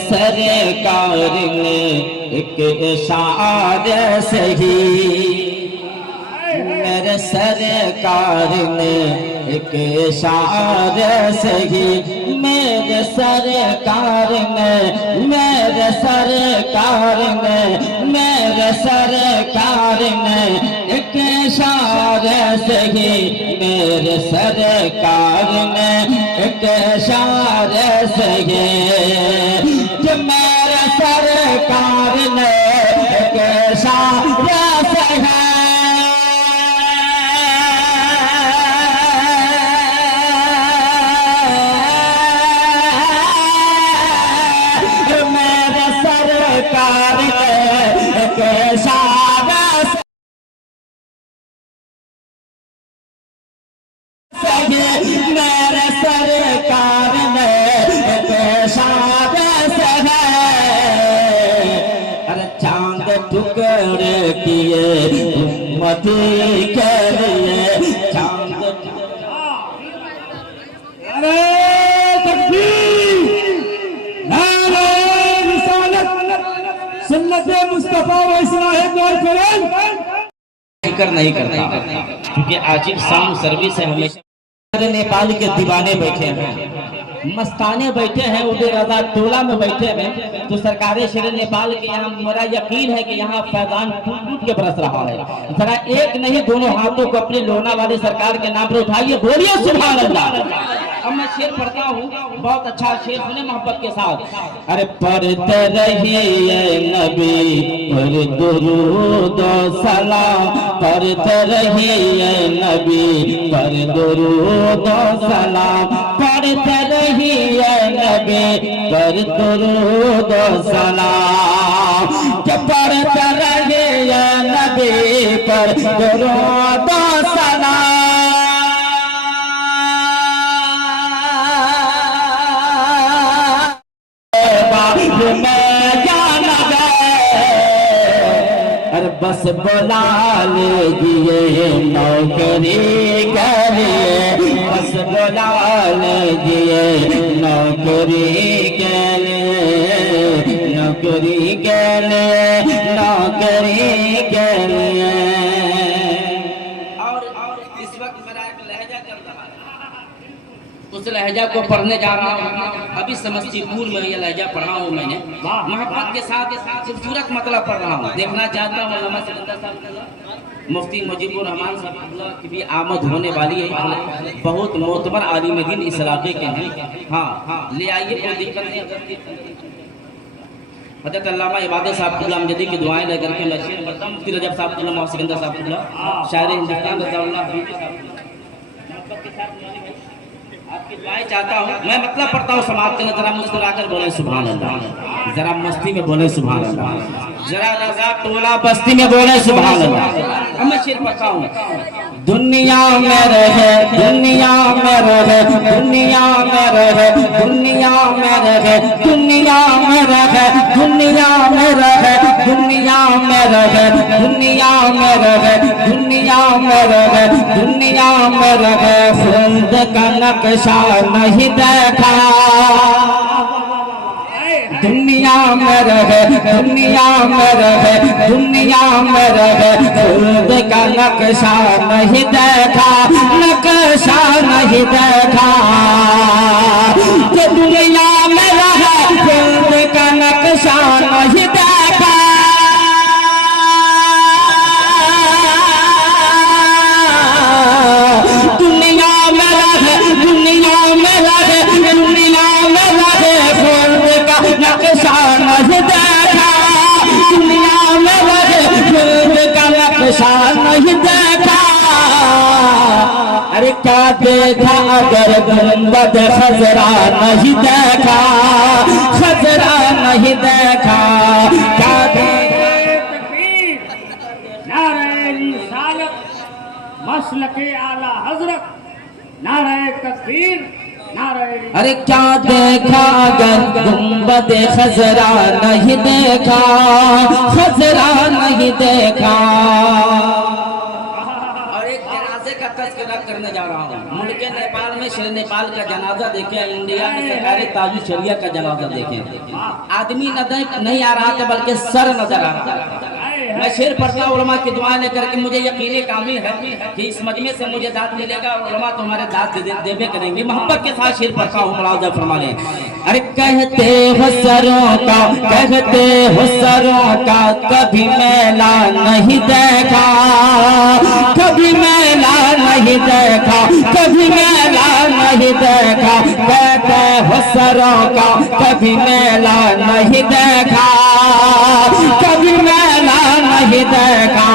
सरकार ने एक इशारे से ही, मेरे सरकार ने एक इशारे से ही, मेरे सरकार ने, मेरे सरकार ने, मेरे सरकार ने एक इशारे से ही, मेरे सरकार ने एक इशारे से ही, कि मेरे सरकार ने एक इशारे से है, मेरे सरकार ने अरे चांद टुकड़े किए उम्मती के लिए, चांद अरे तकबीर, नारे रिसालत, सुन्नत मुस्तफा व इस्लाह दौर करें। जिक्र नहीं करता क्योंकि आजिब साउंड सर्विस है। हमेशा नेपाल के दीवाने बैठे हैं, मस्ताने बैठे हैं, उधर रजा टोला में बैठे हैं, तो सरकार शेर नेपाल के यहाँ मेरा यकीन है कि यहाँ फैजान टूट के बरस रहा है। जरा एक नहीं दोनों हाथों को अपने लोना वाली सरकार के नाम पर उठाइए, बोलिए सुभान अल्लाह। अब मैं शेर पढ़ता हूँ, बहुत अच्छा शेर सुने मोहब्बत के साथ। अरे पढ़ते रहिए नबी पर दुरूद सलाम, पढ़ते रहिए नबी पर दुरूद सलाम, पढ़ते रहिए नबी पर दुरूद सलाम, कि पढ़ते रहिए नबी पर दुरूद सलाम। अरे बस बुला लीजिए नौकरी के लिए, बस बुला लीजिए नौकरी के लिए, नौकरी के लिए, नौकरी के लिए। और इस वक्त मेरा एक लहजा चल रहा है, उस लहजा को पढ़ने जा रहा हूँ। अभी समस्तीपुर में यह लहजा पढ़ा हूँ मैंने, मोहब्बत के साथ खूबसूरत मतलब पढ़ रहा हूँ। देखना चाहता हूँ अल्लामा सिकंदर साहब, मुफ्ती मुजीबुर रहमान साहब की भी आमद होने वाली है। बहुत मोतबर आलिम दीन इस इलाके के हैं। हाँ ले आइए, कोई दिक्कत नहीं। हज़रत अल्लामा इबादत साहब अमजदी की दुआएं लेकर के मैं शेर पढ़ता हूँ। मुफ्ती रजब साहब, सिकंदर साहब, शायर हिंदुस्तान आपकी दुआएं चाहता हूँ। मैं मतलब पढ़ता हूँ, समाप्त करना। जरा मुस्कुराकर बोले सुभान अल्लाह, जरा मस्ती में बोले सुभान अल्लाह, जरा रजा टोला बस्ती में बोले सुभान अल्लाह। अब मैं शेर पढ़ता हूँ। दुनिया में रहे, दुनिया में रहे, दुनिया में रहे, दुनिया में रहे, दुनिया में रहे, दुनिया में रहे, दुनिया में रहे, दुनिया में रहे, दुनिया में रहे, दुनिया में रहे, खुद का नक्शा नहीं देखा, दुनिया में रहे, दुनिया में रहे, दुनिया में रहे, खुद का नक्शा नहीं देखा, नक्शा नहीं देखा, तो दुनिया में रहे, खुद का नक्शा नहीं देखा, दुनिया में रहे, दुनिया में रहे, दुनिया में रहे, खुद का नक्शा नहीं देखा, दुनिया में रहे, खुद का नक्शा नहीं देखा। अरे क्या देखा अगर गुंबद खजरा नहीं देखा, खजरा नहीं देखा, क्या नारे रिसालत, मसलके आला हजरत, नारे तकबीर, नारे। अरे क्या देखा अगर गुंबद खजरा नहीं देखा, खजरा नहीं देखा। और एक जनाजे का तज़किरा करने जा रहा हूँ। मुल्क नेपाल में सरकार शेर नेपाल का जनाजा देखे, इंडिया में सरकार ताजु शरिया का जनाजा देखे, आदमी नहीं आ रहा था बल्कि सर नजर आ रहा था। मैं शेर पढ़ता उलमा की दुआएं लेकर के मुझे यकीन कामी है कि इस मजमे से मुझे दाद मिलेगा और उलमा तुम्हारे दाद देवे करेंगे। मोहब्बत के साथ शेर पढ़ता हूँ, मुलाजा फरमा लें। अरे कहते हो सरों का, कहते हो सरों का कभी मेला नहीं देखा, कभी मेला नहीं देखा, कभी मेला नहीं देखा। कहते हो सरों का कभी मेला नहीं देखा, कभी मेला नहीं देखा।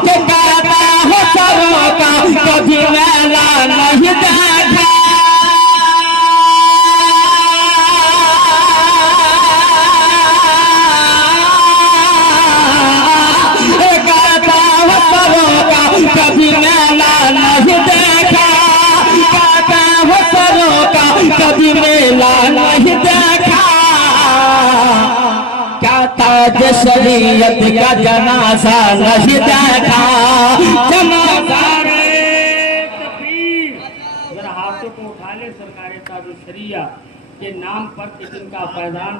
कि कहता हो सरों का कभी मेला नहीं देखा। कहता हो सरों का कभी मेला नहीं देखा, कहता हो सरों का कभी मेला नहीं देखा। क्या ताज शरीयत का जनाजा नहीं देखा, जनाजा जरा हाथों को उठा ले। सरकार ताज शरिया के नाम पर इनका फैजान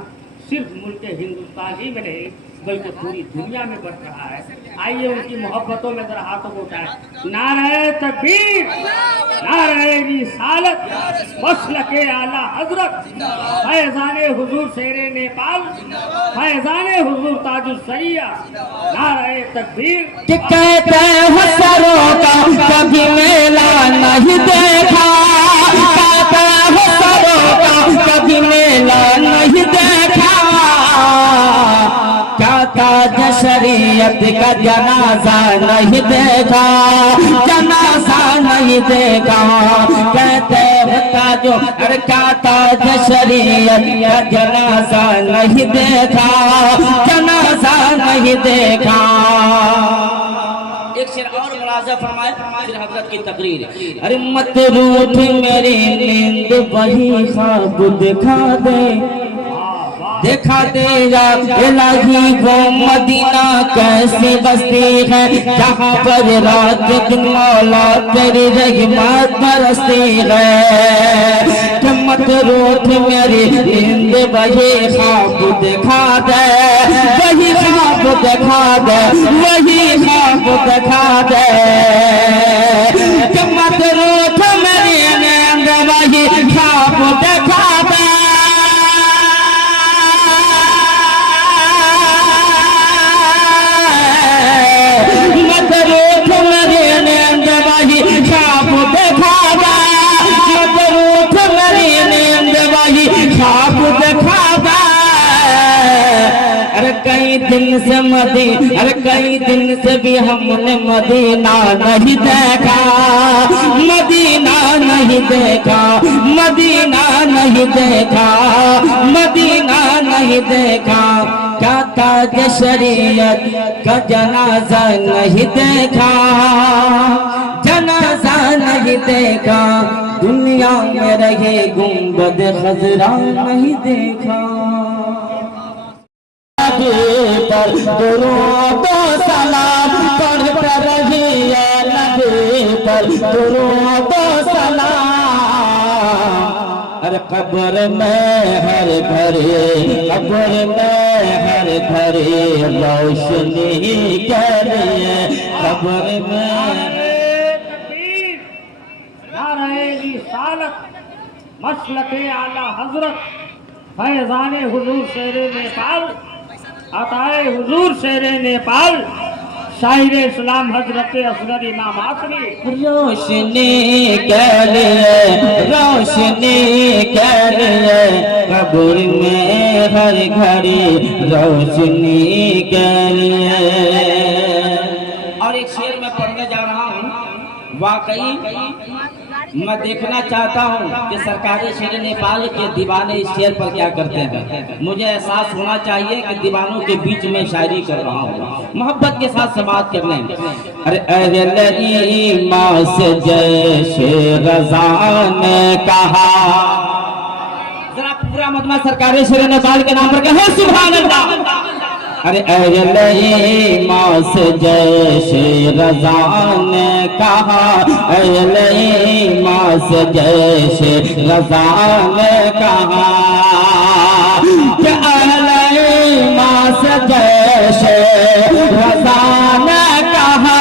सिर्फ मुल्क हिंदुस्तान ही में नहीं बल्कि पूरी दुनिया में बढ़ रहा है। आइए उनकी मोहब्बतों में जरा हाथों को उठाएं। नारे तकबीर, नारे रिसालत, मसलके आला हजरत, फैजाने हुजूर शेरे नेपाल, फैजाने हुजूर ताजुल शरिया। नारे तकबीर। कि कहते हो सरों का कभी मेला नहीं देखा, कहते हो सरों का कभी मेला नहीं देखा। क्या ताज शरीयत का जनाजा नहीं देखा, जनाजा नहीं देखा। कहते हो ताजो, अरे क्या ताज शरीयत का जनाजा नहीं देखा, जनाजा नहीं देखा। एक शेर और मुलाजा फरमाए, फिर हजरत की तकरीर। अरे मत रूठ मेरी नींद वही ख्वाब दिखा दे, दिखा देगा इलाही वो मदीना कैसी बस्ती है जहाँ पर रात दिन मौला तेरी रहमत बरसती है। कि मत रूठ मेरी नींद वही ख्वाब दिखा दे, वही ख्वाब दिखा दे, वही ख्वाब दिखा दे। कि मत रूठ मेरी नींद वही ख्वाब दिखा दे। कई दिन से अरे कई दिन से भी हमने मदीना नहीं देखा, मदीना नहीं देखा, मदीना नहीं देखा, मदीना नहीं देखा। क्या ताज शरीयत का जनाजा नहीं देखा, जनाजा नहीं देखा। दुनिया में रहे गुंबद खजरा नहीं देखा। पर दुरूद सलाम पढ़ते रहिए, नबी पर दुरूद सलाम। अरे कब्र में हर घड़ी, कब्र में हर घड़ी रोशनी करिए, कब्र में। नारे रिसालत, मसलके आला हजरत, फैजाने हुजूर शेरे नेपाल, अताए हुजूर शेरे नेपाल, शाहिर इस्लाम हजरत असगर इमाम आसमी। रोशनी के लिए, रोशनी के लिए कब्र में हर घड़ी रोशनी के लिए। और एक शेर मैं पढ़ने जा रहा हूँ। वाकई मैं देखना चाहता हूँ कि सरकारी शेर नेपाल के दीवाने इस शेर पर क्या करते हैं। मुझे एहसास होना चाहिए कि दीवानों के बीच में शायरी कर रहा हूँ, मोहब्बत के साथ समाप्त कर लें। अरे अहले माँ से जैसे रज़ा ने कहा, जरा पूरा मजमा सरकारी शेर नेपाल के नाम पर कहे सुभान अल्लाह। अरे अहले मास जैसे रज़ा ने कहा, अहले मास जैसे रज़ा ने कहा, कि अहले मास जैसे रज़ा ने कहा,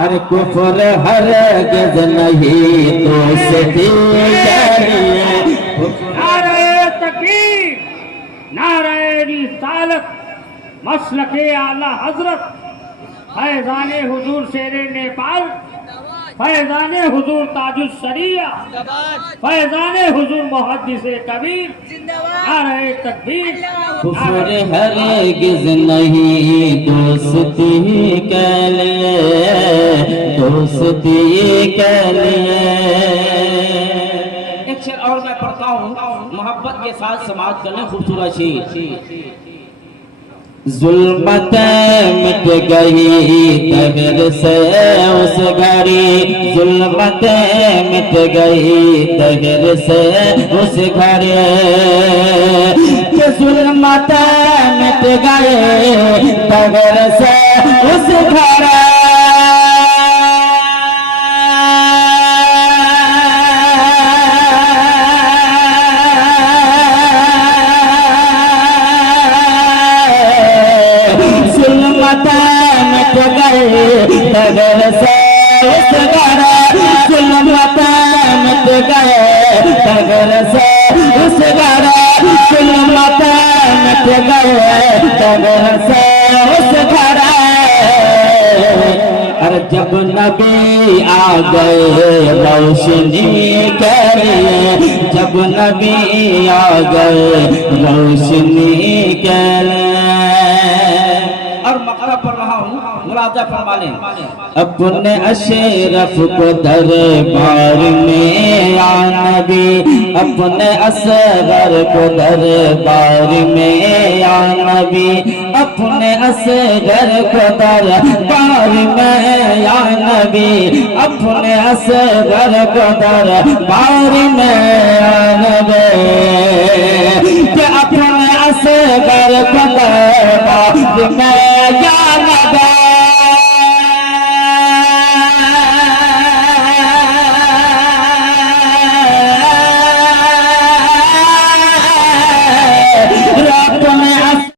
अरे कुफ्र हरगिज़ नहीं दोस्ती करिए। नारे तकबीर, नारे रिसालत, मसलके आला हजरत, फैज़ाने हुजूर शेरे नेपाल, फैज़ाने हुजूर ताजुल शरिया, फैज़ाने हुजूर मुहद्दिसे कबीर, नारे तकबीर। कुफ्र हरगिज़ नहीं दोस्ती के लिए, दोस्ती के लिए। एक शेर और मैं पढ़ता हूँ, मोहब्बत के साथ समाज करने खूबसूरत शेर। जुल्मतें मिट गई तहर से उस घड़ी, जुल्मतें मिट गई तहर से उस घड़ी, कि जुल्मतें मिट गए तहर से उस घड़ी, तगर से उस घरे, जुल्मतें मिट गए तगर से उस घरे, जुल्मतें मिट गए तगर से उस घरे। अरे जब नबी आ गए रोशनी के लिए, जब नबी आ गए रोशनी के लिए। और मकरा पढ़ रहा हूँ, मुरादा फरमा लें। अपने अशरफ को दरबार में या नबी, अपने असगर को दरबार में या नबी, अपने असगर को दरबार में या नबी, अपने असगर को दरबार में या नबी, कि अपने असगर को दरबार में